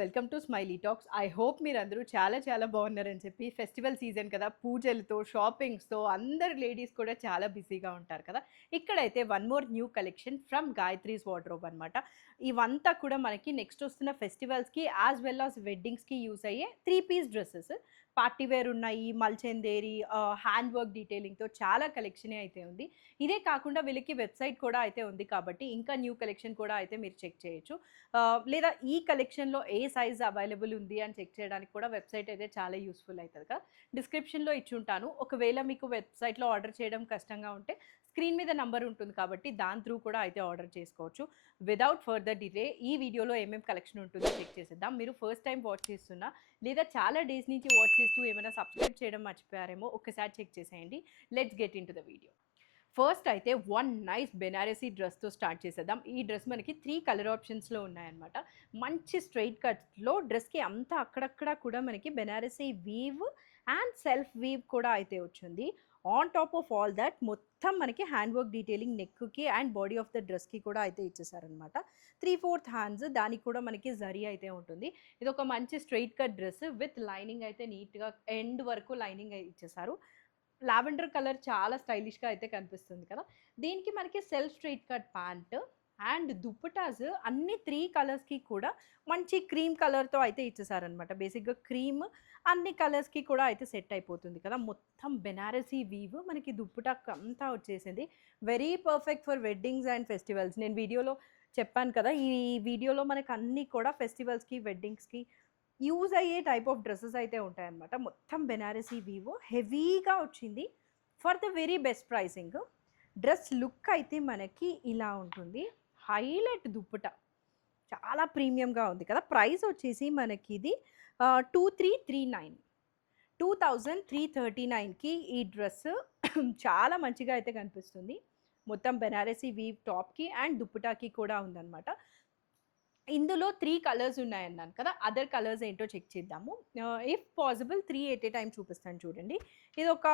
Welcome to smiley talks. I hope మీరందరూ చాలా బాగున్నారని చెప్పి. ఫెస్టివల్ సీజన్ కదా, పూజలతో షాపింగ్స్తో అందరు లేడీస్ కూడా చాలా బిజీగా ఉంటారు కదా. ఇక్కడైతే one more new collection from Gayatri's wardrobe అనమాట. ఇవంతా కూడా మనకి నెక్స్ట్ వస్తున్న ఫెస్టివల్స్కి యాజ్ వెల్ యాజ్ వెడ్డింగ్స్కి యూస్ అయ్యే 3-piece డ్రెస్సెస్. పార్టీ వేర్ ఉన్నాయి, మల్చెందేరి, హ్యాండ్ వర్క్ డీటెయిలింగ్తో చాలా కలెక్షనే అయితే ఉంది. ఇదే కాకుండా వీళ్ళకి వెబ్సైట్ కూడా అయితే ఉంది కాబట్టి ఇంకా న్యూ కలెక్షన్ కూడా అయితే మీరు చెక్ చేయొచ్చు. లేదా ఈ కలెక్షన్లో ఏ సైజ్ అవైలబుల్ ఉంది అని చెక్ చేయడానికి కూడా వెబ్సైట్ అయితే చాలా యూస్ఫుల్ అవుతుంది కదా. డిస్క్రిప్షన్లో ఇచ్చుంటాను. ఒకవేళ మీకు వెబ్సైట్లో ఆర్డర్ చేయడం కష్టంగా ఉంటే స్క్రీన్ మీద నంబర్ ఉంటుంది కాబట్టి దాని త్రూ కూడా అయితే ఆర్డర్ చేసుకోవచ్చు. విదౌట్ ఫర్దర్ డిలే ఈ వీడియోలో ఏమేమి కలెక్షన్ ఉంటుందో చెక్ చేసేద్దాం. మీరు ఫస్ట్ టైం వాచ్ చేస్తున్నా లేదా చాలా డేస్ నుంచి వాచ్ చేస్తూ ఏమైనా సబ్స్క్రైబ్ చేయడం మర్చిపోయారేమో ఒక్కసారి చెక్ చేసేయండి. Let's get in to the video. First అయితే వన్ నైస్ బెనారసీ డ్రెస్తో స్టార్ట్ చేసేద్దాం. ఈ డ్రెస్ మనకి 3 కలర్ ఆప్షన్స్లో ఉన్నాయన్నమాట. మంచి స్ట్రైట్ కట్లో డ్రెస్కి అంతా అక్కడక్కడ కూడా మనకి Banarasi weave and self weave కూడా అయితే వచ్చింది. On top of all that మొత్తం మనకి హ్యాండ్ వర్క్ డీటెయిలింగ్ నెక్కి అండ్ బాడీ ఆఫ్ ద డ్రెస్కి కూడా అయితే ఇచ్చేసారనమాట. 3/4 హ్యాండ్స్, దానికి కూడా మనకి జరీ అయితే ఉంటుంది. ఇది ఒక మంచి straight cut dress with lining అయితే నీట్గా ఎండ్ వరకు లైనింగ్ ఇచ్చేసారు. లావెండర్ కలర్ చాలా స్టైలిష్గా అయితే కనిపిస్తుంది కదా. దీనికి మనకి self straight cut pant and dupattas అన్ని 3 కలర్స్కి కూడా మంచి క్రీమ్ కలర్తో అయితే ఇచ్చేసారనమాట. బేసిక్గా క్రీమ్ అన్ని కలర్స్కి కూడా అయితే సెట్ అయిపోతుంది కదా. మొత్తం బెనారసీ వీవ్ మనకి దుప్పటా అంతా వచ్చేసింది. Very perfect for weddings and festivals. నేను వీడియోలో చెప్పాను కదా, ఈ వీడియోలో మనకి అన్నీ కూడా ఫెస్టివల్స్కి వెడ్డింగ్స్కి యూజ్ అయ్యే టైప్ ఆఫ్ డ్రెస్సెస్ అయితే ఉంటాయన్నమాట. మొత్తం బెనారసీ వీవో హెవీగా వచ్చింది for the very best pricing. Dress look అయితే మనకి ఇలా ఉంటుంది. హైలైట్ దుప్పట చాలా ప్రీమియంగా ఉంది కదా. ప్రైస్ వచ్చేసి మనకి ఇది 2339 2339కి ఈ డ్రెస్ చాలా మంచిగా అయితే కనిపిస్తుంది. మొత్తం బెనారసీ వీవ్ టాప్కి అండ్ దుప్పటాకి కూడా ఉందన్నమాట. ఇందులో 3 కలర్స్ ఉన్నాయన్నాను కదా. అదర్ కలర్స్ ఏంటో చెక్ చేద్దాము. If possible 3 at a time చూపిస్తాను చూడండి. ఇది ఒక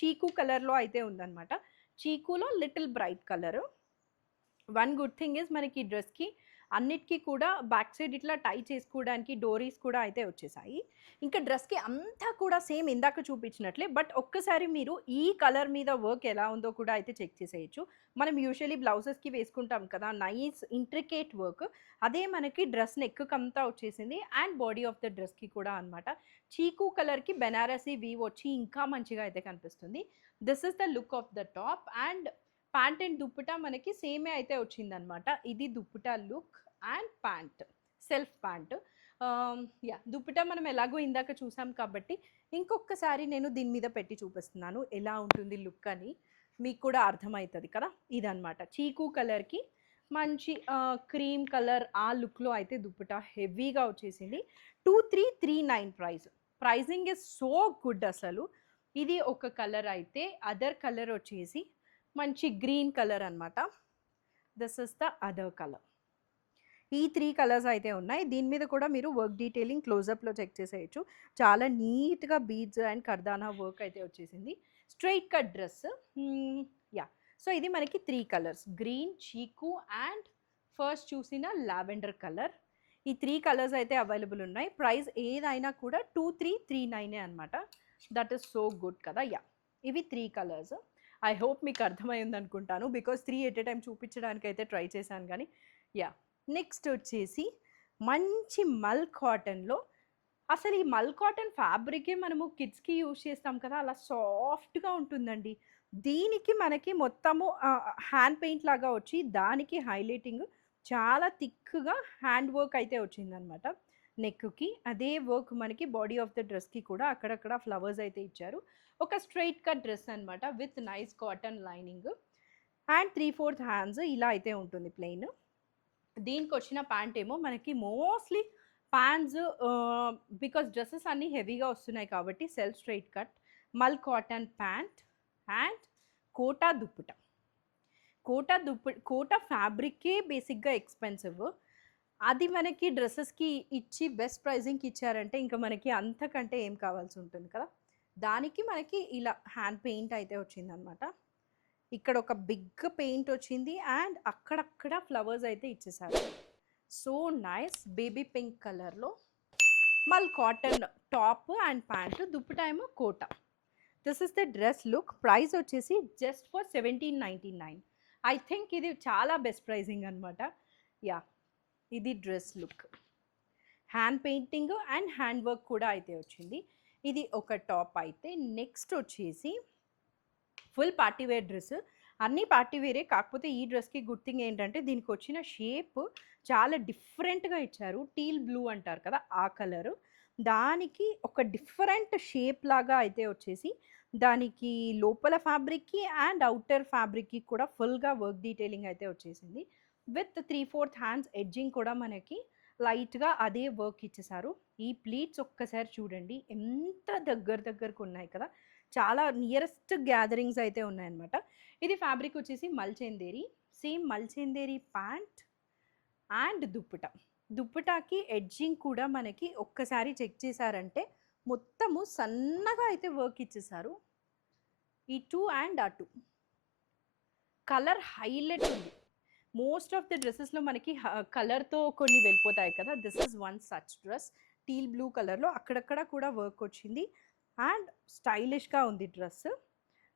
చీకు కలర్లో అయితే ఉందన్నమాట. చీకులో little bright colour. One good thing is మనకి ఈ డ్రెస్కి అన్నిటికీ కూడా బ్యాక్ సైడ్ ఇట్లా టై చేసుకోవడానికి డోరీస్ కూడా అయితే వచ్చేసాయి. ఇంకా డ్రెస్కి అంతా కూడా సేమ్ ఇందాక చూపించినట్లే, బట్ ఒక్కసారి మీరు ఈ కలర్ మీద వర్క్ ఎలా ఉందో కూడా అయితే చెక్ చేసేయచ్చు. మనం యూజువలీ బ్లౌజెస్కి వేసుకుంటాం కదా నైస్ ఇంట్రికేట్ వర్క్, అదే మనకి డ్రెస్ నెక్కి అంతా వచ్చేసింది అండ్ బాడీ ఆఫ్ ద డ్రెస్కి కూడా అనమాట. చీకు కలర్కి బెనారసీ వీవ్ వచ్చి ఇంకా మంచిగా అయితే కనిపిస్తుంది. This is the look of the top and pant and dupatta మనకి సేమే అయితే వచ్చిందనమాట. ఇది dupatta look and pant, self pant. Dupatta మనం ఎలాగో ఇందాక చూసాం కాబట్టి ఇంకొకసారి నేను దీని మీద పెట్టి చూపిస్తున్నాను ఎలా ఉంటుంది లుక్ అని, మీకు కూడా అర్థమవుతుంది కదా. ఇదనమాట చీకు కలర్కి మంచి క్రీమ్ కలర్ ఆ లుక్లో అయితే దుప్పటా హెవీగా వచ్చేసింది. 2339 ప్రైజింగ్ ఇస్ సో గుడ్ అసలు. ఇది ఒక కలర్ అయితే, అదర్ కలర్ వచ్చేసి మంచి గ్రీన్ కలర్ అనమాట. This is the other colour. ఈ 3 కలర్స్ అయితే ఉన్నాయి. దీని మీద కూడా మీరు వర్క్ డీటెయిలింగ్ క్లోజప్లో చెక్ చేసేయచ్చు. చాలా నీట్గా బీడ్స్ అండ్ కర్దానా వర్క్ అయితే వచ్చేసింది. Straight cut dress. సో ఇది మనకి 3 కలర్స్, గ్రీన్, చీకు అండ్ ఫస్ట్ చూసిన లావెండర్ కలర్. ఈ 3 కలర్స్ అయితే అవైలబుల్ ఉన్నాయి. ప్రైస్ ఏదైనా కూడా 2339 అనమాట. దట్ ఈస్ సో గుడ్ కదా. ఇవి 3 కలర్స్. ఐ హోప్ మీకు అర్థమైంది అనుకుంటాను, బికాస్ 3 ఎట్ ఏ టైం చూపించడానికి అయితే ట్రై చేశాను కానీ. నెక్స్ట్ వచ్చేసి మంచి మల్ కాటన్లో. అసలు ఈ మల్ కాటన్ ఫ్యాబ్రికే మనము కిడ్స్కి యూజ్ చేస్తాం కదా, అలా సాఫ్ట్గా ఉంటుందండి. దీనికి మనకి మొత్తము హ్యాండ్ పెయింట్ లాగా వచ్చి దానికి హైలైటింగ్ చాలా థిక్గా హ్యాండ్ వర్క్ అయితే వచ్చిందనమాట నెక్కి. అదే వర్క్ మనకి బాడీ ఆఫ్ ద డ్రెస్కి కూడా అక్కడక్కడ ఫ్లవర్స్ అయితే ఇచ్చారు. ఒక స్ట్రైట్ కట్ డ్రెస్ అనమాట with nice cotton lining and 3/4 hands ఇలా అయితే ఉంటుంది ప్లెయిన్. దీనికి వచ్చిన ప్యాంట్ ఏమో మనకి మోస్ట్లీ ప్యాంట్స్, బికాస్ డ్రెస్సెస్ అన్నీ హెవీగా వస్తున్నాయి కాబట్టి self straight cut mul cotton pant and Kota dupatta. Kota ఫ్యాబ్రికే బేసిక్గా ఎక్స్పెన్సివ్. అది మనకి డ్రెస్సెస్కి ఇచ్చి బెస్ట్ ప్రైజింగ్కి ఇచ్చారంటే ఇంకా మనకి అంతకంటే ఏం కావాల్సి ఉంటుంది కదా. దానికి మనకి ఇలా హ్యాండ్ పెయింట్ అయితే వచ్చిందనమాట. ఇక్కడ ఒక బిగ్ పెయింట్ వచ్చింది అండ్ అక్కడక్కడ ఫ్లవర్స్ అయితే ఇచ్చేసారు. సో నైస్ బేబీ పింక్ కలర్లో mul cotton top and pant, dupatta ఏమో Kota. This is the dress look. Price వచ్చేసి జస్ట్ ఫర్ 1799. ఐ థింక్ ఇది చాలా బెస్ట్ ప్రైజింగ్ అనమాట. యా, ఇది dress look. Hand painting and hand work కూడా అయితే వచ్చింది. ఇది ఒక టాప్ అయితే. నెక్స్ట్ వచ్చేసి ఫుల్ పార్టీ వేర్ డ్రెస్. అన్నీ పార్టీ వేరే, కాకపోతే ఈ డ్రెస్కి గుడ్ థింగ్ ఏంటంటే దీనికి వచ్చిన షేప్ చాలా డిఫరెంట్గా ఇచ్చారు. టీల్ బ్లూ అంటారు కదా ఆ కలరు, దానికి ఒక డిఫరెంట్ షేప్ లాగా అయితే వచ్చేసి దానికి లోపల ఫ్యాబ్రిక్కి అండ్ అవుటర్ ఫ్యాబ్రిక్కి కూడా ఫుల్గా వర్క్ డీటెయిలింగ్ అయితే వచ్చేసింది. విత్ 3/4 హ్యాండ్స్ ఎడ్జింగ్ కూడా మనకి లైట్గా అదే వర్క్ ఇచ్చేసారు. ఈ ప్లీట్స్ ఒక్కసారి చూడండి ఎంత దగ్గరకు ఉన్నాయి కదా, చాలా నియరెస్ట్ గ్యాదరింగ్స్ అయితే ఉన్నాయన్నమాట. ఇది ఫ్యాబ్రిక్ వచ్చేసి mul chanderi, same mul chanderi pant and dupatta. దుప్పటాకి ఎడ్జింగ్ కూడా మనకి ఒక్కసారి చెక్ చేశారంటే మొత్తము సన్నగా అయితే వర్క్ ఇచ్చేసారు. ఇటు అండ్ అటు కలర్ హైలైట్ ఉంది. మోస్ట్ ఆఫ్ ద డ్రెస్సెస్లో మనకి కలర్తో కొన్ని వెళ్ళిపోతాయి కదా, this is one such dress. Teal blue కలర్లో అక్కడక్కడ కూడా వర్క్ వచ్చింది అండ్ స్టైలిష్గా ఉంది dress.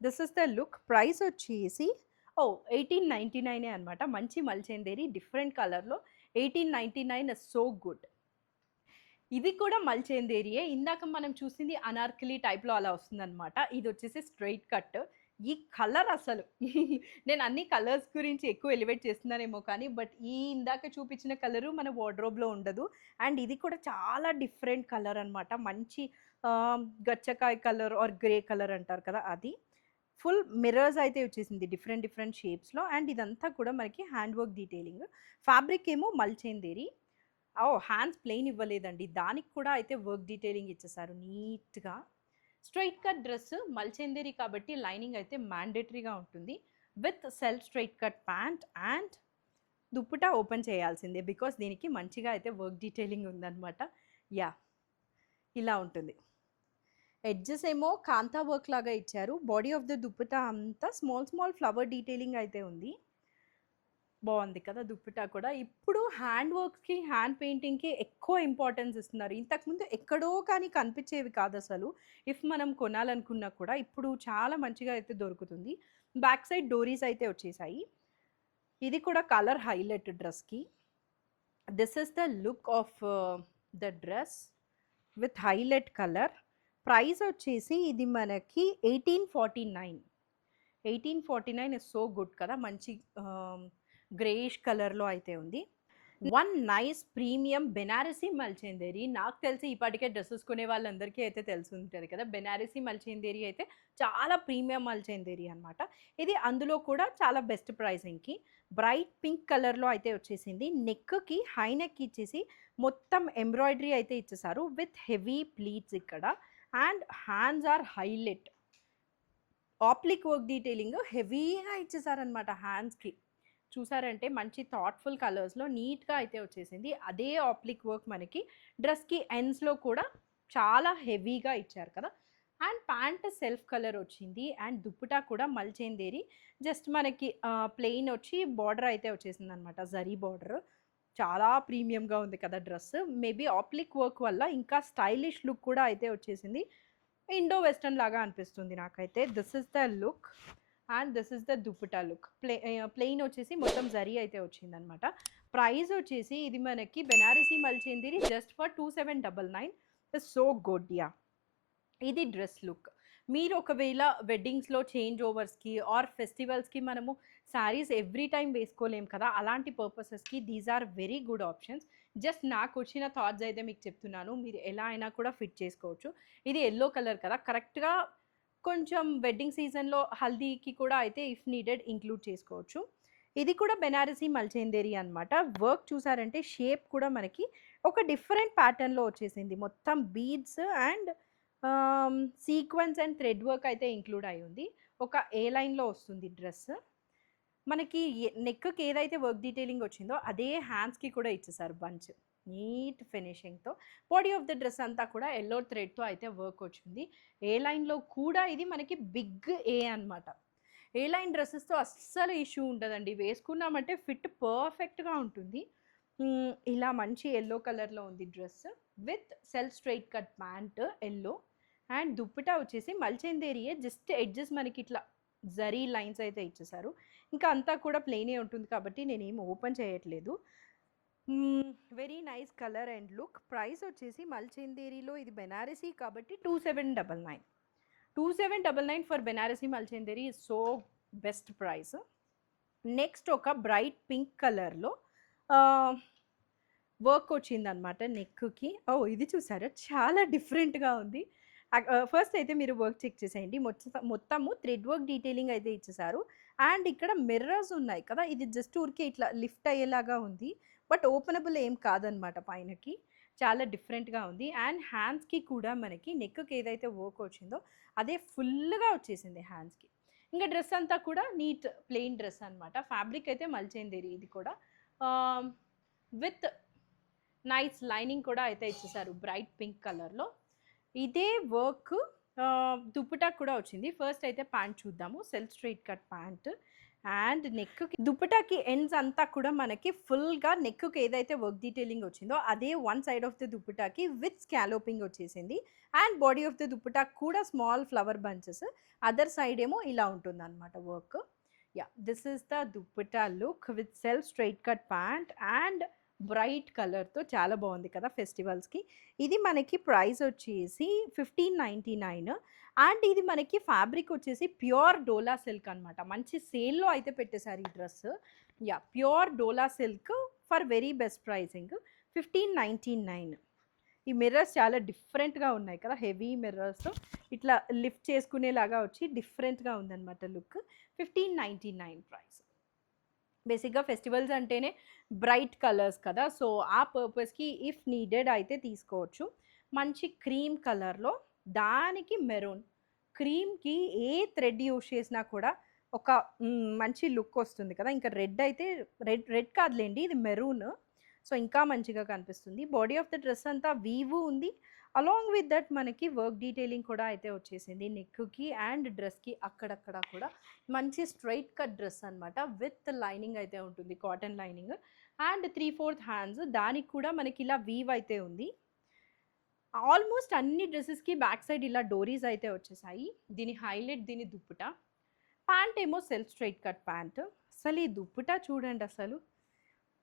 This is the look. Price వచ్చేసి 1899 అనమాట. మంచి మల్చేందేరి డిఫరెంట్ కలర్లో 1899 ఇస్ సో గుడ్. ఇది కూడా మల్చేందేరియే. ఇందాక మనం చూసింది అనార్కలి టైప్లో అలా వస్తుందన్నమాట. ఇది వచ్చేసి స్ట్రైట్ కట్. ఈ కలర్ అసలు నేను అన్ని కలర్స్ గురించి ఎక్కువ ఎలివేట్ చేస్తున్నానేమో కానీ, బట్ ఈ ఇందాక చూపించిన కలరు మన వార్డ్రోబ్లో ఉండదు. అండ్ ఇది కూడా చాలా డిఫరెంట్ కలర్ అనమాట. మంచి గచ్చకాయ కలర్ ఆర్ గ్రే కలర్ అంటారు కదా అది. ఫుల్ మిర్రర్స్ అయితే వచ్చేసింది డిఫరెంట్ షేప్స్లో. అండ్ ఇదంతా కూడా మనకి హ్యాండ్ వర్క్ డీటెయిలింగ్. ఫ్యాబ్రిక్ ఏమో మల్చేందేరి. హ్యాండ్స్ ప్లెయిన్ ఇవ్వలేదండి, దానికి కూడా అయితే వర్క్ డీటెయిలింగ్ ఇచ్చేసారు నీట్గా. స్ట్రైట్ కట్ డ్రెస్ మల్చేందేరి కాబట్టి లైనింగ్ అయితే మ్యాండేటరీగా ఉంటుంది. With self straight cut pant and dupatta open చేయాల్సిందే, బికాస్ దీనికి మంచిగా అయితే వర్క్ డీటెయిలింగ్ ఉందన్నమాట. యా, ఇలా ఉంటుంది. ఎడ్జెస్ ఏమో కాంతా వర్క్ లాగా ఇచ్చారు. బాడీ ఆఫ్ ద దుప్పటా అంతా స్మాల్ ఫ్లవర్ డీటెయిలింగ్ అయితే ఉంది. బాగుంది కదా దుప్పటా కూడా. ఇప్పుడు హ్యాండ్ వర్క్స్కి హ్యాండ్ పెయింటింగ్కి ఎక్కువ ఇంపార్టెన్స్ ఇస్తున్నారు. ఇంతకుముందు ఎక్కడో కానీ కనిపించేవి కాదు అసలు. ఇఫ్ మనం కొనాలనుకున్నా కూడా ఇప్పుడు చాలా మంచిగా అయితే దొరుకుతుంది. బ్యాక్ సైడ్ డోరీస్ అయితే వచ్చేసాయి. ఇది కూడా కలర్ హైలైట్ డ్రెస్కి. This is the look of the dress with highlight colour. Price వచ్చేసి ఇది మనకి 1849. 1849 ఇస్ సో గుడ్ కదా. మంచి గ్రేయిష్ కలర్లో అయితే ఉంది. One nice premium Banarasi mul chanderi. నాకు తెలిసి ఇప్పటికే డ్రెస్సెస్ కొనే వాళ్ళందరికీ అయితే తెలిసి ఉంటుంది కదా, బెనారసీ మల్చేందేరి అయితే చాలా ప్రీమియం మల్చేందేరి అనమాట. ఇది అందులో కూడా చాలా బెస్ట్ ప్రైసింగ్కి. బ్రైట్ పింక్ కలర్లో అయితే వచ్చేసింది. నెక్కి హై నెక్ ఇచ్చేసి మొత్తం ఎంబ్రాయిడరీ అయితే ఇచ్చేసారు విత్ హెవీ ప్లీట్స్ ఇక్కడ. And hands are highlight. Applique work detailing హెవీగా ఇచ్చేసారనమాట హ్యాండ్స్కి. చూసారంటే మంచి థాట్ఫుల్ కలర్స్లో నీట్గా అయితే వచ్చేసింది. అదే ఆప్లిక్ వర్క్ మనకి డ్రెస్కి ఎండ్స్లో కూడా చాలా హెవీగా ఇచ్చారు కదా. అండ్ ప్యాంట్ సెల్ఫ్ కలర్ వచ్చింది. అండ్ దుప్పటా కూడా మల్చేందేరి. జస్ట్ మనకి ప్లెయిన్ వచ్చి బార్డర్ అయితే వచ్చేసింది అనమాట, జరీ బార్డర్. చాలా ప్రీమియంగా ఉంది కదా డ్రెస్. మేబీ ఆప్లిక్ వర్క్ వల్ల ఇంకా స్టైలిష్ లుక్ కూడా అయితే వచ్చేసింది. ఇండో వెస్టర్న్ లాగా అనిపిస్తుంది నాకైతే. This is the look and this is the dupatta look. Plain వచ్చేసి మొత్తం జరీ అయితే వచ్చిందనమాట. ప్రైస్ వచ్చేసి ఇది మనకి Banarasi mul chanderi just for 2799. It's so good. Yeah, ఇది డ్రెస్ లుక్. మీరు ఒకవేళ వెడ్డింగ్స్లో చేంజ్ ఓవర్స్కి ఆర్ ఫెస్టివల్స్కి మనము శారీస్ ఎవ్రీ టైం వేసుకోలేం కదా, అలాంటి పర్పసెస్కి these are very good options. Just నాకు వచ్చిన థాట్స్ అయితే మీకు చెప్తున్నాను, మీరు ఎలా అయినా కూడా ఫిట్ చేసుకోవచ్చు. ఇది ఎల్లో కలర్ కదా, కరెక్ట్గా కొంచెం వెడ్డింగ్ సీజన్లో హల్దీకి కూడా అయితే ఇఫ్ నీడెడ్ ఇంక్లూడ్ చేసుకోవచ్చు. ఇది కూడా బెనారసీ మల్చేందేరి అనమాట. వర్క్ చూసారంటే షేప్ కూడా మనకి ఒక డిఫరెంట్ ప్యాటర్న్లో వచ్చేసింది. మొత్తం beads and sequence and thread work అయితే ఇంక్లూడ్ అయి ఉంది. ఒక ఏ లైన్లో వస్తుంది డ్రెస్. మనకి నెక్కి ఏదైతే వర్క్ డీటెయిలింగ్ వచ్చిందో అదే హ్యాండ్స్కి కూడా ఇచ్చేసారు బంచ్ నీట్ ఫినిషింగ్తో. బాడీ ఆఫ్ ద డ్రెస్ అంతా కూడా ఎల్లో థ్రెడ్తో అయితే వర్క్ వచ్చింది. ఏ లైన్లో కూడా ఇది మనకి బిగ్ ఏ అనమాట. ఏ లైన్ డ్రెస్సెస్తో అస్సలు ఇష్యూ ఉండదండి, వేసుకున్నామంటే ఫిట్ పర్ఫెక్ట్గా ఉంటుంది. ఇలా మంచి యెల్లో కలర్‌లో ఉంది dress. With self straight cut pant yellow and dupatta వచ్చేసి మల్చేందేరియే జస్ట్ ఎడ్జెస్ మనకి ఇట్లా జరీ లైన్స్ అయితే ఇచ్చేసారు. ఇంకా అంతా కూడా ప్లెయినే ఉంటుంది కాబట్టి నేనేమి ఓపెన్ చేయట్లేదు. Very nice colour and look. Price వచ్చేసి మల్చేందేరిలో ఇది బెనారసీ కాబట్టి 2799. 2799 for Banarasi mul chanderi is so best price. Next ఒక బ్రైట్ పింక్ కలర్లో వర్క్ వచ్చిందనమాట నెక్కి. ఓ ఇది చూసారా చాలా డిఫరెంట్గా ఉంది. ఫస్ట్ అయితే మీరు వర్క్ చెక్ చేసేయండి. మొత్తము థ్రెడ్ వర్క్ డీటెయిలింగ్ అయితే ఇచ్చేసారు. అండ్ ఇక్కడ మిర్రర్స్ ఉన్నాయి కదా, ఇది జస్ట్ ఊరికే ఇట్లా లిఫ్ట్ అయ్యేలాగా ఉంది. బట్ ఓపెనబుల్ ఏం కాదనమాట పైనకి. చాలా డిఫరెంట్గా ఉంది. అండ్ హ్యాండ్స్కి కూడా మనకి నెక్కి ఏదైతే వర్క్ వచ్చిందో అదే ఫుల్గా వచ్చేసింది హ్యాండ్స్కి. ఇంకా డ్రెస్ అంతా కూడా నీట్ ప్లెయిన్ డ్రెస్ అనమాట. ఫ్యాబ్రిక్ అయితే మల్చేందేరి ఇది కూడా విత్ నైస్ లైనింగ్ కూడా అయితే ఇచ్చేసారు బ్రైట్ పింక్ కలర్లో. ఇదే వర్క్ దుప్పటా కూడా వచ్చింది. ఫస్ట్ అయితే ప్యాంట్ చూద్దాము. Self straight cut pant and నెక్కి దుప్పటాకి ఎండ్స్ అంతా కూడా మనకి ఫుల్గా నెక్కి ఏదైతే వర్క్ డీటెయిలింగ్ వచ్చిందో అదే వన్ సైడ్ ఆఫ్ ద దుప్పటాకి విత్ స్కాలోపింగ్ వచ్చేసింది. And body of the dupatta కూడా small flower bunches, other side ఏమో ఇలా ఉంటుంది అనమాట work. Yeah, this is the dupatta look with self straight cut pant and bright కలర్తో చాలా బాగుంది కదా ఫెస్టివల్స్కి. ఇది మనకి ప్రైస్ వచ్చేసి 1599. అండ్ ఇది మనకి ఫ్యాబ్రిక్ వచ్చేసి ప్యూర్ డోలా సిల్క్ అనమాట. మంచి సేల్లో అయితే పెట్టేశారు ఈ dress. Yeah, pure dola silk for very best pricing 1599. ఈ మిర్రర్స్ చాలా డిఫరెంట్గా ఉన్నాయి కదా, హెవీ మిర్రర్స్ ఇట్లా లిఫ్ట్ చేసుకునేలాగా వచ్చి డిఫరెంట్గా ఉందన్నమాట లుక్. 1599 ప్రైస్. బేసిక్గా ఫెస్టివల్స్ అంటేనే బ్రైట్ కలర్స్ కదా, సో ఆ పర్పస్కి ఇఫ్ నీడెడ్ అయితే తీసుకోవచ్చు. మంచి క్రీమ్ కలర్లో దానికి మెరూన్. క్రీమ్కి ఏ థ్రెడ్ యూస్ చేసినా కూడా ఒక మంచి లుక్ వస్తుంది కదా. ఇంకా రెడ్ అయితే రెడ్ కాదులేండి, ఇది మెరూన్, సో ఇంకా మంచిగా కనిపిస్తుంది. బాడీ ఆఫ్ ద డ్రెస్ అంతా వీవు ఉంది. అలాంగ్ విత్ దట్ మనకి వర్క్ డీటెయిలింగ్ కూడా అయితే వచ్చేసింది నెక్కి అండ్ డ్రెస్కి అక్కడక్కడ కూడా. మంచి స్ట్రైట్ కట్ డ్రెస్ అనమాట విత్ లైనింగ్ అయితే ఉంటుంది, కాటన్ లైనింగ్. అండ్ 3/4 హ్యాండ్స్, దానికి కూడా మనకి ఇలా వీవ్ అయితే ఉంది. ఆల్మోస్ట్ అన్ని డ్రెస్సెస్కి బ్యాక్ సైడ్ ఇలా డోరీస్ అయితే వచ్చేసాయి. దీని హైలైట్ దీని దుప్పటా. ప్యాంట్ ఏమో సెల్ఫ్ స్ట్రైట్ కట్ ప్యాంట్. అసలు ఈ దుప్పటా చూడండి, అసలు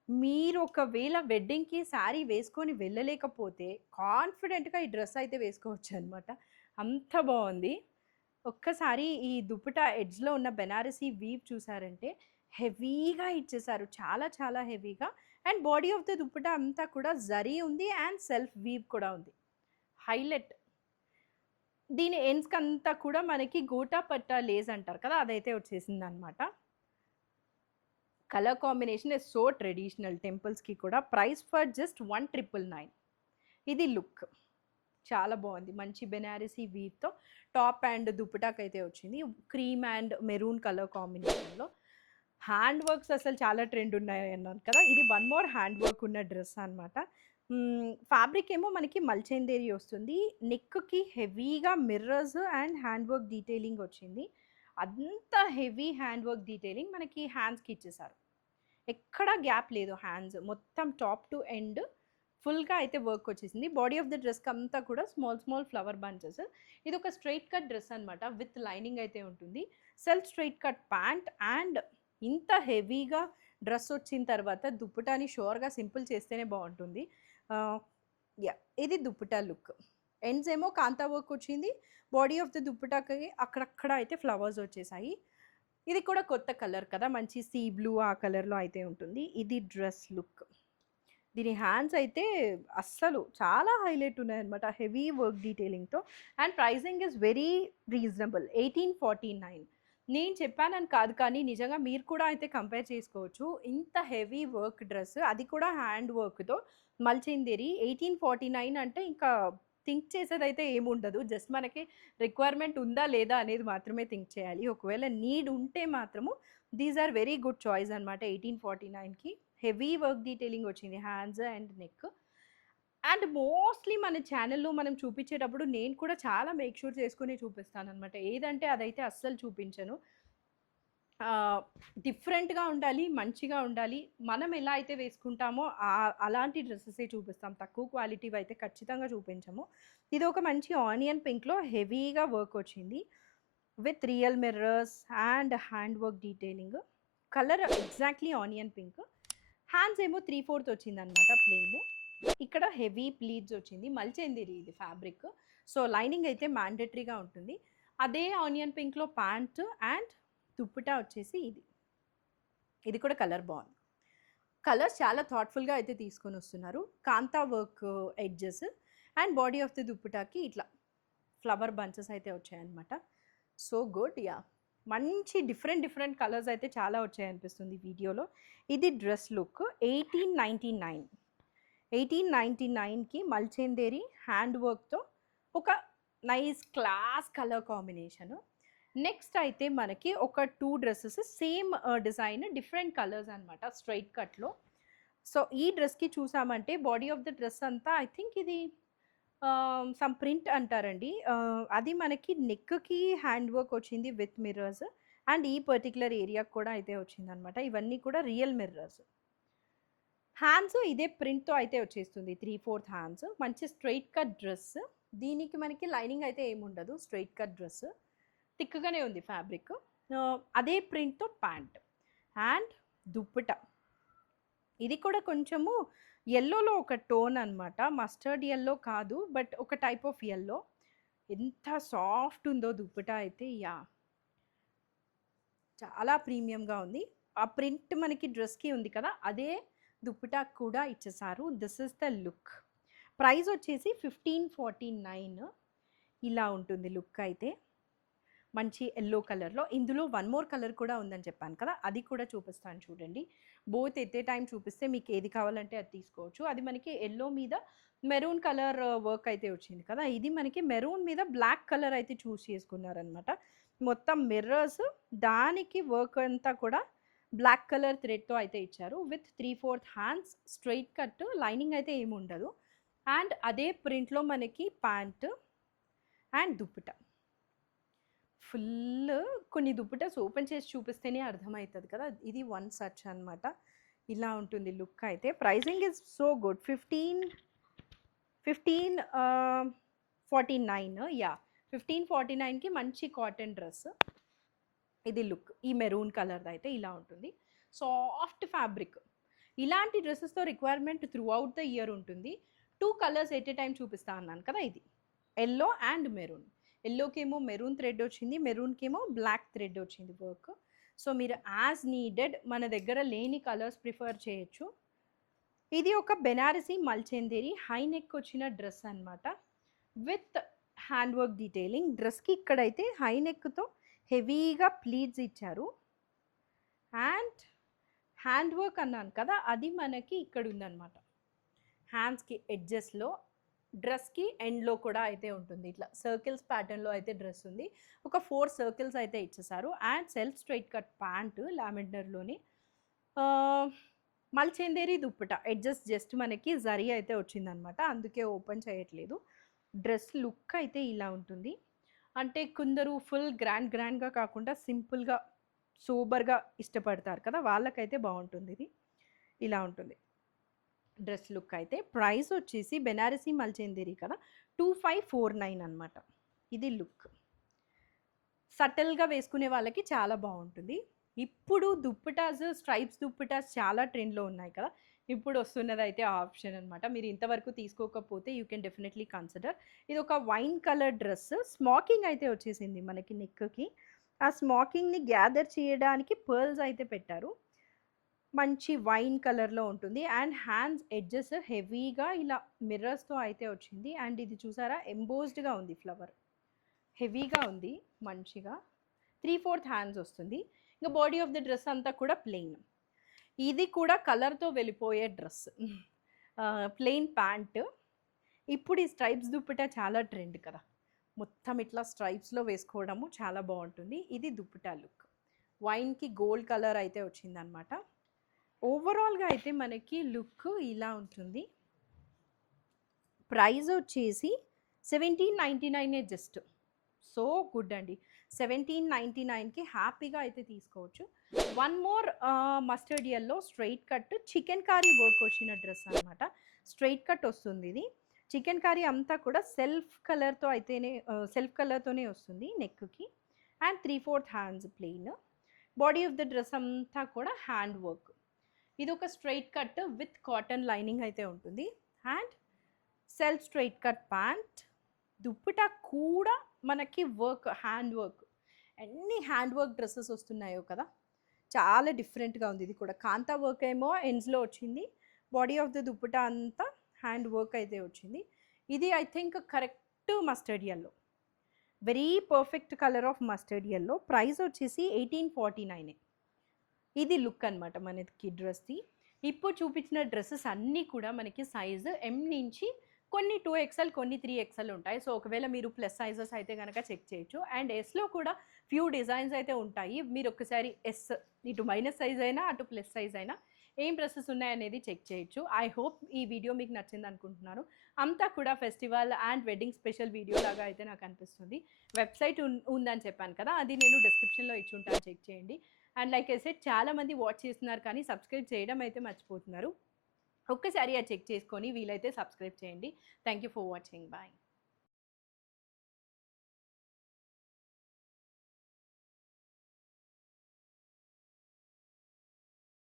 మీరు ఒకవేళ వెడ్డింగ్కి శారీ వేసుకొని వెళ్ళలేకపోతే కాన్ఫిడెంట్గా ఈ డ్రెస్ అయితే వేసుకోవచ్చు అనమాట. అంత బాగుంది. ఒక్కసారి ఈ దుప్పటా ఎడ్జ్లో ఉన్న బెనారసీ వీవ్ చూసారంటే హెవీగా ఇచ్చేసారు, చాలా చాలా హెవీగా. And body of the dupatta అంతా కూడా జరీ ఉంది అండ్ సెల్ఫ్ వీవ్ కూడా ఉంది. హైలైట్. దీని ఎండ్స్కి అంతా కూడా మనకి గోటా పట్టా లేస్ అంటారు కదా, అదైతే వచ్చేసింది అనమాట. Colour combination is so traditional టెంపుల్స్కి కూడా. Price for just 1999. ఇది లుక్ చాలా బాగుంది. మంచి బెనారసీ వీవ్తో టాప్ అండ్ దుప్పటాకి అయితే వచ్చింది. క్రీమ్ అండ్ మెరూన్ కలర్ కాంబినేషన్లో. హ్యాండ్ వర్క్స్ అసలు చాలా ట్రెండ్ ఉన్నాయి అన్నాను కదా, ఇది వన్ మోర్ హ్యాండ్ వర్క్ ఉన్న డ్రెస్ అనమాట. ఫ్యాబ్రిక్ ఏమో మనకి మల్చేందేరి వస్తుంది. నెక్కి హెవీగా mirrors and hand work detailing వచ్చింది. అంత హెవీ హ్యాండ్ వర్క్ డీటెయిలింగ్ మనకి హ్యాండ్స్కి ఇచ్చేసారు. ఎక్కడ గ్యాప్ లేదు, హ్యాండ్స్ మొత్తం టాప్ టు ఎండ్ ఫుల్గా అయితే వర్క్ వచ్చేసింది. బాడీ ఆఫ్ ద డ్రెస్కి అంతా కూడా స్మాల్ స్మాల్ ఫ్లవర్ బంచెస్. ఇది ఒక స్ట్రైట్ కట్ డ్రెస్ అనమాట విత్ లైనింగ్ అయితే ఉంటుంది. Self straight cut pant. And ఇంత హెవీగా డ్రెస్ వచ్చిన తర్వాత దుప్పటాని షోర్గా సింపుల్ చేస్తేనే బాగుంటుంది. యా, ఇది దుప్పటా లుక్. ఎండ్స్ ఏమో కాంతా వర్క్ వచ్చింది. బాడీ ఆఫ్ ద దుప్పటాకి అక్కడక్కడ అయితే ఫ్లవర్స్ వచ్చేసాయి. ఇది కూడా కొత్త కలర్ కదా, మంచి సీ బ్లూ ఆ కలర్లో అయితే ఉంటుంది. ఇది డ్రెస్ లుక్. దీని హ్యాండ్స్ అయితే అస్సలు చాలా హైలైట్ ఉన్నాయన్నమాట, హెవీ వర్క్ డీటెయిలింగ్తో. And pricing is very reasonable, 1849. నేను చెప్పానని కాదు, కానీ నిజంగా మీరు కూడా అయితే కంపేర్ చేసుకోవచ్చు. ఇంత హెవీ వర్క్ డ్రెస్, అది కూడా హ్యాండ్ వర్క్తో మల్చేందేరి 1849 అంటే ఇంకా థింక్ చేసేదైతే ఏముండదు. జస్ట్ మనకి రిక్వైర్మెంట్ ఉందా లేదా అనేది మాత్రమే థింక్ చేయాలి. ఒకవేళ నీడ్ ఉంటే మాత్రము these are very good choice అనమాట. 1849కి హెవీ వర్క్ డీటెయిలింగ్ వచ్చింది hands and neck. And mostly మన ఛానల్లో మనం చూపించేటప్పుడు నేను కూడా చాలా మేక్ షూర్ చేసుకుని చూపిస్తాను అనమాట. ఏదంటే అదైతే అస్సలు చూపించను. డిఫరెంట్‌గా ఉండాలి, మంచిగా ఉండాలి. మనం ఎలా అయితే వేసుకుంటామో అలాంటి డ్రెసెసే చూపిస్తాం. తక్కువ క్వాలిటీవి అయితే ఖచ్చితంగా చూపించము. ఇది ఒక మంచి ఆనియన్ పింక్‌లో హెవీగా వర్క్ వచ్చింది. With real mirrors and hand work detailing. Colour exactly onion pink. Hands ఏమో 3/4 వచ్చిందనమాట ప్లెయిన్. ఇక్కడ హెవీ ప్లీట్స్ వచ్చింది. మల్చెందిరి ఇది ఫ్యాబ్రిక్. సో, లైనింగ్ అయితే మ్యాండేటరీగా ఉంటుంది. అదే ఆనియన్ పింక్‌లో ప్యాంట్ అండ్ దుప్పటా వచ్చేసి ఇది. ఇది కూడా కలర్ బాగుంది. కలర్స్ చాలా థాట్‌ఫుల్‌గా అయితే తీసుకొనొస్తున్నారు. Kantha work edges and body of the దుప్పటాకి ఇట్లా ఫ్లవర్ బంచెస్ అయితే వచ్చాయన్నమాట. So good. యాహ్! మంచి డిఫరెంట్ కలర్స్ అయితే చాలా వచ్చాయనిపిస్తుంది వీడియోలో. ఇది డ్రెస్ లుక్ 1899. 1899కి మల్చెందేరి హ్యాండ్ వర్క్‌తో ఒక nice class colour combination. Next అయితే మనకి ఒక 2 dresses same design different colours అనమాట స్ట్రైట్ కట్లో. సో, ఈ డ్రెస్‌కి చూసామంటే బాడీ ఆఫ్ ద డ్రెస్ అంతా ఐ థింక్ ఇది సమ్ ప్రింట్ అంటారండి. అది మనకి నెక్‌కి హ్యాండ్ వర్క్ వచ్చింది విత్ మిర్రర్స్ అండ్ ఈ పర్టిక్యులర్ ఏరియాకి కూడా అయితే వచ్చిందనమాట. ఇవన్నీ కూడా రియల్ మిర్రర్స్. హ్యాండ్స్ ఇదే ప్రింట్‌తో అయితే వచ్చేస్తుంది. 3/4 హ్యాండ్స్. మంచి స్ట్రెయిట్ కట్ డ్రెస్. దీనికి మనకి లైనింగ్ అయితే ఏముండదు. Straight cut dress. థిక్‌గానే ఉంది ఫ్యాబ్రిక్. అదే ప్రింట్‌తో ప్యాంట్ అండ్ దుప్పటా. ఇది కూడా కొంచెము యెల్లోలో ఒక టోన్ అనమాట. మస్టర్డ్ యెల్లో కాదు. బట్ ఒక టైప్ ఆఫ్ యెల్లో. ఎంత సాఫ్ట్ ఉందో దుప్పటా అయితే యాహ్! చాలా ప్రీమియంగా ఉంది. ఆ ప్రింట్ మనకి డ్రెస్‌కి ఉంది కదా! అదే దుప్పటాకి కూడా ఇచ్చేసారు. This is the look. Price వచ్చేసి 1549 ఇలా ఉంటుంది లుక్ అయితే. మంచి యెల్లో కలర్‌లో. ఇందులో వన్ మోర్ కలర్ కూడా ఉందని చెప్పాను కదా! అది కూడా చూపిస్తాను చూడండి. బోత్ ఎట్ ఏ టైమ్ చూపిస్తే మీకు ఏది కావాలంటే అది తీసుకోవచ్చు. అది మనకి యెల్లో మీద మెరూన్ కలర్ వర్క్ అయితే వచ్చింది కదా! ఇది మనకి మెరూన్ మీద బ్లాక్ కలర్ అయితే చూస్ చేసుకున్నారనమాట. మొత్తం మిర్రర్స్ దానికి వర్క్ అంతా కూడా బ్లాక్ కలర్ థ్రెడ్‌తో అయితే ఇచ్చారు. With 3/4 hands straight cut lining అయితే ఏమి ఉండదు. అండ్ అదే ప్రింట్‌లో మనకి ప్యాంట్ అండ్ దుప్పటా. ఫుల్ కొన్ని దుప్పటాస్ ఓపెన్ చేసి చూపిస్తేనే అర్థమవుతుంది కదా! ఇది వన్ సచ్ అనమాట. ఇలా ఉంటుంది లుక్ అయితే. Pricing is so good. 49 yeah! 1549కి మంచి కాటన్ డ్రెస్. ఇది లుక్. ఈ మెరూన్ కలర్‌ది అయితే ఇలా ఉంటుంది. Soft fabric. ఇలాంటి డ్రెసెస్‌తో requirement throughout the year ఉంటుంది. 2 కలర్స్ ఎట్ ఎ టైమ్ చూపిస్తా అన్నాను కదా! ఇది. Yellow and maroon. యెల్లోకేమో మెరూన్ థ్రెడ్ వచ్చింది. మెరూన్‌కేమో బ్లాక్ థ్రెడ్ వచ్చింది వర్క్. సో, మీరు యాజ్ నీడెడ్ మన దగ్గర లేని కలర్స్ ప్రిఫర్ చేయొచ్చు. ఇది ఒక బెనారసి మల్చెందేరి హై నెక్ వచ్చిన డ్రెస్ అనమాట. With hand work detailing. డ్రెస్‌కి ఇక్కడైతే హై నెక్‌తో హెవీగా ప్లీట్స్ ఇచ్చారు. అండ్ హ్యాండ్ వర్క్ అన్నాను కదా! అది మనకి ఇక్కడ ఉందనమాట. హ్యాండ్స్‌కి ఎడ్జెస్‌లో డ్రెస్‌కి ఎండ్‌లో కూడా అయితే ఉంటుంది. ఇట్లా సర్కిల్స్ ప్యాటర్న్‌లో అయితే డ్రెస్ ఉంది. ఒక 4 సర్కిల్స్ అయితే ఇచ్చేసారు. And self straight cut pant లావెండర్‌లోని మల్చెందేరి దుప్పటా. ఎడ్జెస్ జస్ట్ మనకి జరీ అయితే వచ్చిందనమాట. అందుకే ఓపెన్ చేయట్లేదు. డ్రెస్ లుక్ అయితే ఇలా ఉంటుంది. అంటే కొందరు ఫుల్ గ్రాండ్‌గా కాకుండా సింపుల్‌గా, సోబర్‌గా ఇష్టపడతారు కదా! వాళ్ళకైతే బావుంటుంది ఇది. ఇలా ఉంటుంది డ్రెస్ లుక్ అయితే. ప్రైస్ వచ్చేసి బెనారసి మల్చెందేరి కదా! 2549 అనమాట. ఇది లుక్. సటిల్‌గా వేసుకునే వాళ్ళకి చాలా బావుంటుంది. ఇప్పుడు దుప్పటాస్, స్ట్రైప్స్ దుప్పటాస్ చాలా ట్రెండ్‌లో ఉన్నాయి కదా! ఇప్పుడు వస్తున్నదైతే ఆ ఆప్షన్ అనమాట. మీరు ఇంతవరకు తీసుకోకపోతే యూ కెన్ డెఫినెట్‌లీ కన్సిడర్. ఇది ఒక వైన్ కలర్ డ్రెస్. స్మోకింగ్ అయితే వచ్చేసింది మనకి నెక్‌కి. ఆ స్మోకింగ్‌ని గ్యాదర్ చేయడానికి పర్ల్స్ అయితే పెట్టారు. మంచి వైన్ కలర్‌లో ఉంటుంది. అండ్ హ్యాండ్స్ ఎడ్జెస్ హెవీగా ఇలా మిర్రర్స్‌తో అయితే వచ్చింది. అండ్ ఇది చూసారా ఎంబోస్డ్‌గా ఉంది ఫ్లవర్. హెవీగా ఉంది మంచిగా. 3/4 హ్యాండ్స్ వస్తుంది. ఇంక బాడీ ఆఫ్ ది డ్రెస్ అంతా కూడా ప్లెయిన్. ఇది కూడా కలర్‌తో వెళ్ళిపోయే డ్రెస్. Plain pant. ఇప్పుడు ఈ స్ట్రైప్స్ దుప్పటా చాలా ట్రెండ్ కదా! మొత్తం ఇట్లా స్ట్రైప్స్‌లో వేసుకోవడము చాలా బావుంటుంది. ఇది దుప్పటా లుక్. వైన్‌కి గోల్డ్ కలర్ అయితే వచ్చిందనమాట. ఓవరాల్‌గా అయితే మనకి లుక్ ఇలా ఉంటుంది. ప్రైస్ వచ్చేసి 1799 జస్ట్. సో గుడ్ అండి. 1799కి హ్యాపీగా అయితే తీసుకోవచ్చు. One more mustard yellow straight cut chikankari work వచ్చిన డ్రెస్ అనమాట. స్ట్రైట్ కట్ వస్తుంది ఇది. చికెన్ కారీ అంతా కూడా సెల్ఫ్ కలర్తోనే వస్తుంది నెక్కి. And 3/4 hands plain. Body of the dress అంతా కూడా హ్యాండ్ వర్క్. ఇది ఒక straight cut with cotton lining అయితే ఉంటుంది. And self straight cut pant. Dupatta కూడా మనకి వర్క్, హ్యాండ్ వర్క్. ఎన్ని హ్యాండ్ వర్క్ డ్రెస్సెస్ వస్తున్నాయో కదా, చాలా డిఫరెంట్గా ఉంది. ఇది కూడా కాంతా వర్క్ ఏమో ఎండ్స్లో వచ్చింది. బాడీ ఆఫ్ ద దుప్పటా అంతా హ్యాండ్ వర్క్ అయితే వచ్చింది. ఇది I think correct mustard yellow, very perfect colour of mustard yellow. Price వచ్చేసి 1849. ఇది లుక్ అనమాట మనకి డ్రెస్ది. ఇప్పుడు చూపించిన డ్రెస్సెస్ అన్నీ కూడా మనకి సైజు ఎం నుంచి కొన్ని 2XL కొన్ని 3XL ఉంటాయి. సో ఒకవేళ మీరు ప్లస్ సైజెస్ అయితే కనుక చెక్ చేయొచ్చు. అండ్ ఎస్లో కూడా ఫ్యూ డిజైన్స్ అయితే ఉంటాయి. మీరు ఒకసారి ఎస్, ఇటు మైనస్ సైజ్ అయినా అటు ప్లస్ సైజ్ అయినా ఏం డ్రెస్సెస్ ఉన్నాయనేది చెక్ చేయొచ్చు. ఐ హోప్ ఈ వీడియో మీకు నచ్చింది అనుకుంటున్నాను. అంతా కూడా festival and wedding special video లాగా అయితే నాకు అనిపిస్తుంది. వెబ్సైట్ ఉందని చెప్పాను కదా, అది నేను డిస్క్రిప్షన్లో ఇచ్చి ఉంటాను, చెక్ చేయండి. అండ్ లైక్ ఐ సెడ్ చాలామంది వాచ్ చేస్తున్నారు కానీ సబ్స్క్రైబ్ చేయడం అయితే మర్చిపోతున్నారు. ఒక్కసారి అది చెక్ చేసుకొని వీలైతే సబ్స్క్రైబ్ చేయండి. Thank you for watching. Bye.